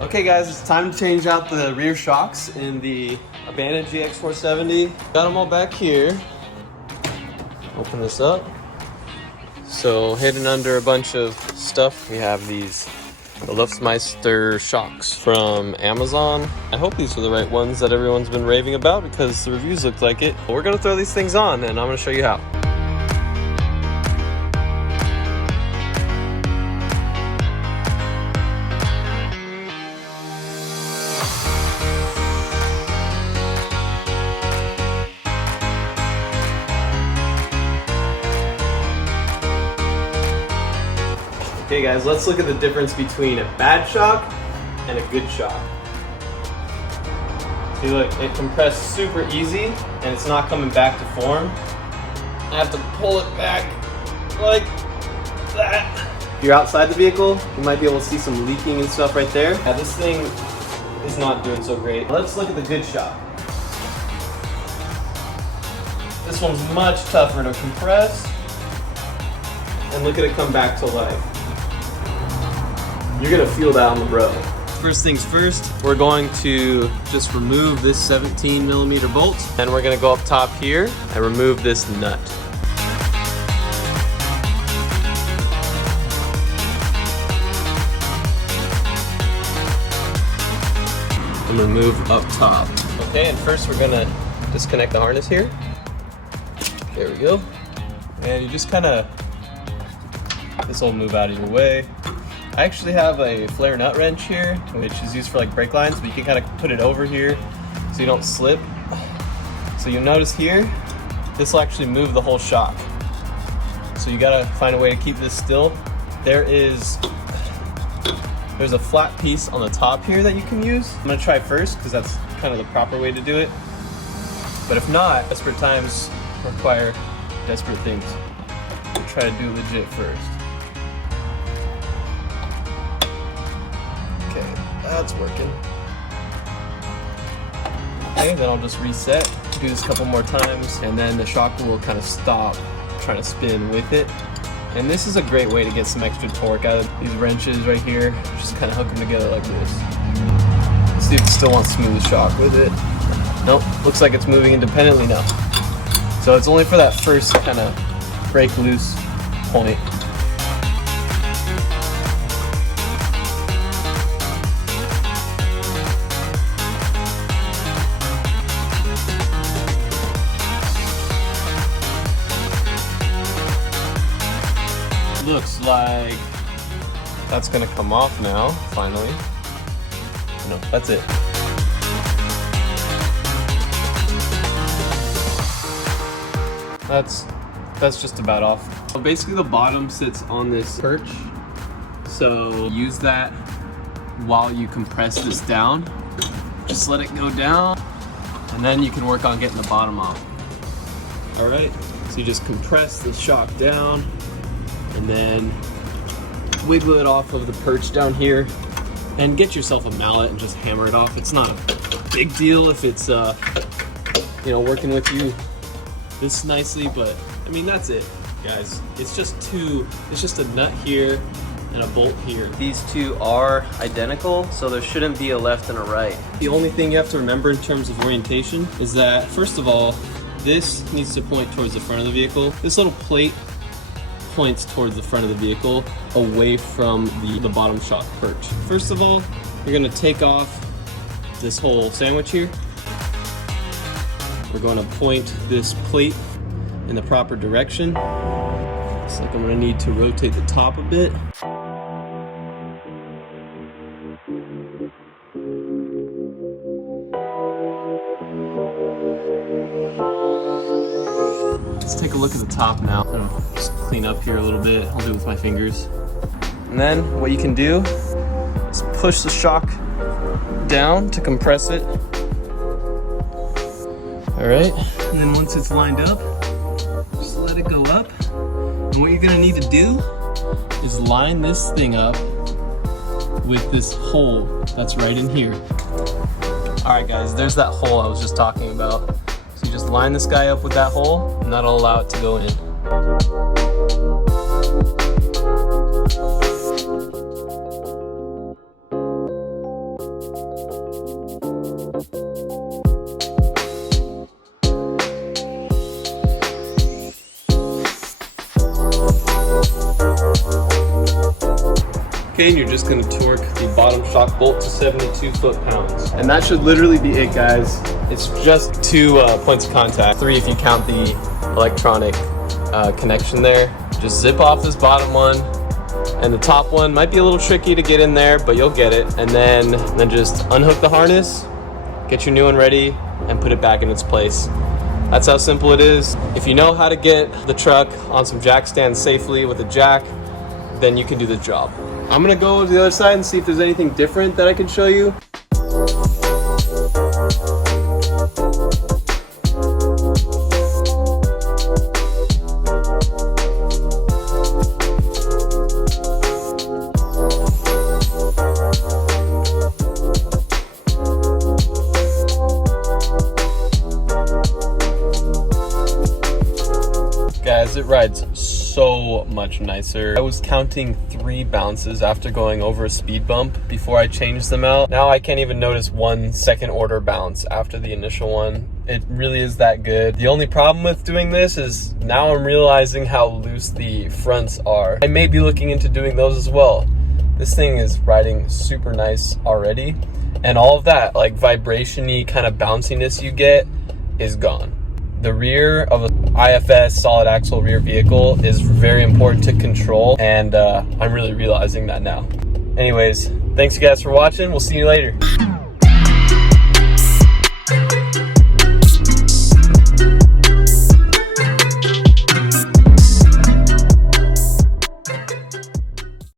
Okay guys, it's time to change out the rear shocks in the abandoned GX470. Got them all back here. Open this up. So hidden under a bunch of stuff, we have the Luftmeister shocks from Amazon. I hope these are the right ones that everyone's been raving about because the reviews look like it. We're gonna throw these things on and I'm gonna show you how. Okay guys, let's look at the difference between a bad shock and a good shock. See look, it compressed super easy and it's not coming back to form. I have to pull it back like that. If you're outside the vehicle, you might be able to see some leaking and stuff right there. Yeah, this thing is not doing so great. Let's look at the good shock. This one's much tougher to compress. And look at it come back to life. You're gonna feel that on the road. First things first, we're going to just remove this 17mm bolt, and we're gonna go up top here and remove this nut. I'm gonna move up top. Okay, and first we're gonna disconnect the harness here. There we go. And you just kinda, this will move out of your way. I actually have a flare nut wrench here, which is used for like brake lines, but you can kind of put it over here so you don't slip. So you'll notice here, this will actually move the whole shock. So you gotta find a way to keep this still. There's a flat piece on the top here that you can use. I'm gonna try first because that's kind of the proper way to do it. But if not, desperate times require desperate things. We'll try to do legit first. Okay, that's working. Okay, then I'll just reset, do this a couple more times, and then the shock will kind of stop trying to spin with it. And this is a great way to get some extra torque out of these wrenches right here. Just kind of hook them together like this. Let's see if it still wants smooth shock with it. Nope, looks like it's moving independently now. So it's only for that first kind of break loose point. Looks like that's gonna come off now, finally. No, that's it. That's just about off. So basically the bottom sits on this perch. So use that while you compress this down. Just let it go down and then you can work on getting the bottom off. All right, so you just compress the shock down and then wiggle it off of the perch down here and get yourself a mallet and just hammer it off. It's not a big deal if it's working with you this nicely, but I mean that's it guys. It's just a nut here and a bolt here. These two are identical, so there shouldn't be a left and a right. The only thing you have to remember in terms of orientation is that first of all, this needs to point towards the front of the vehicle. This little plate points towards the front of the vehicle away from the bottom shock perch. First of all, you're gonna take off this whole sandwich here. We're going to point this plate in the proper direction. Looks like I'm gonna need to rotate the top a bit. Let's take a look at the top now. I'm gonna just clean up here a little bit. I'll do it with my fingers. And then what you can do is push the shock down to compress it. All right, and then once it's lined up, just let it go up. And what you're gonna need to do is line this thing up with this hole that's right in here. All right guys, there's that hole I was just talking about. So you just line this guy up with that hole and that'll allow it to go in. Okay, and you're just gonna torque the bottom shock bolt to 72 foot-pounds. And that should literally be it, guys. It's just 2 points of contact, 3 if you count the electronic connection there. Just zip off this bottom one, and the top one might be a little tricky to get in there, but you'll get it. And then just unhook the harness, get your new one ready, and put it back in its place. That's how simple it is. If you know how to get the truck on some jack stands safely with a jack, then you can do the job. I'm gonna go to the other side and see if there's anything different that I can show you. Guys, it rides so much nicer. I was counting 3 bounces after going over a speed bump before I changed them out. Now I can't even notice 1 second order bounce after the initial one. It really is that good. The only problem with doing this is now I'm realizing how loose the fronts are. I may be looking into doing those as well. This thing is riding super nice already, and all of that like vibration-y kind of bounciness you get is gone. The rear of an IFS solid axle rear vehicle is very important to control, and I'm really realizing that now. Anyways, thanks you guys for watching. We'll see you later.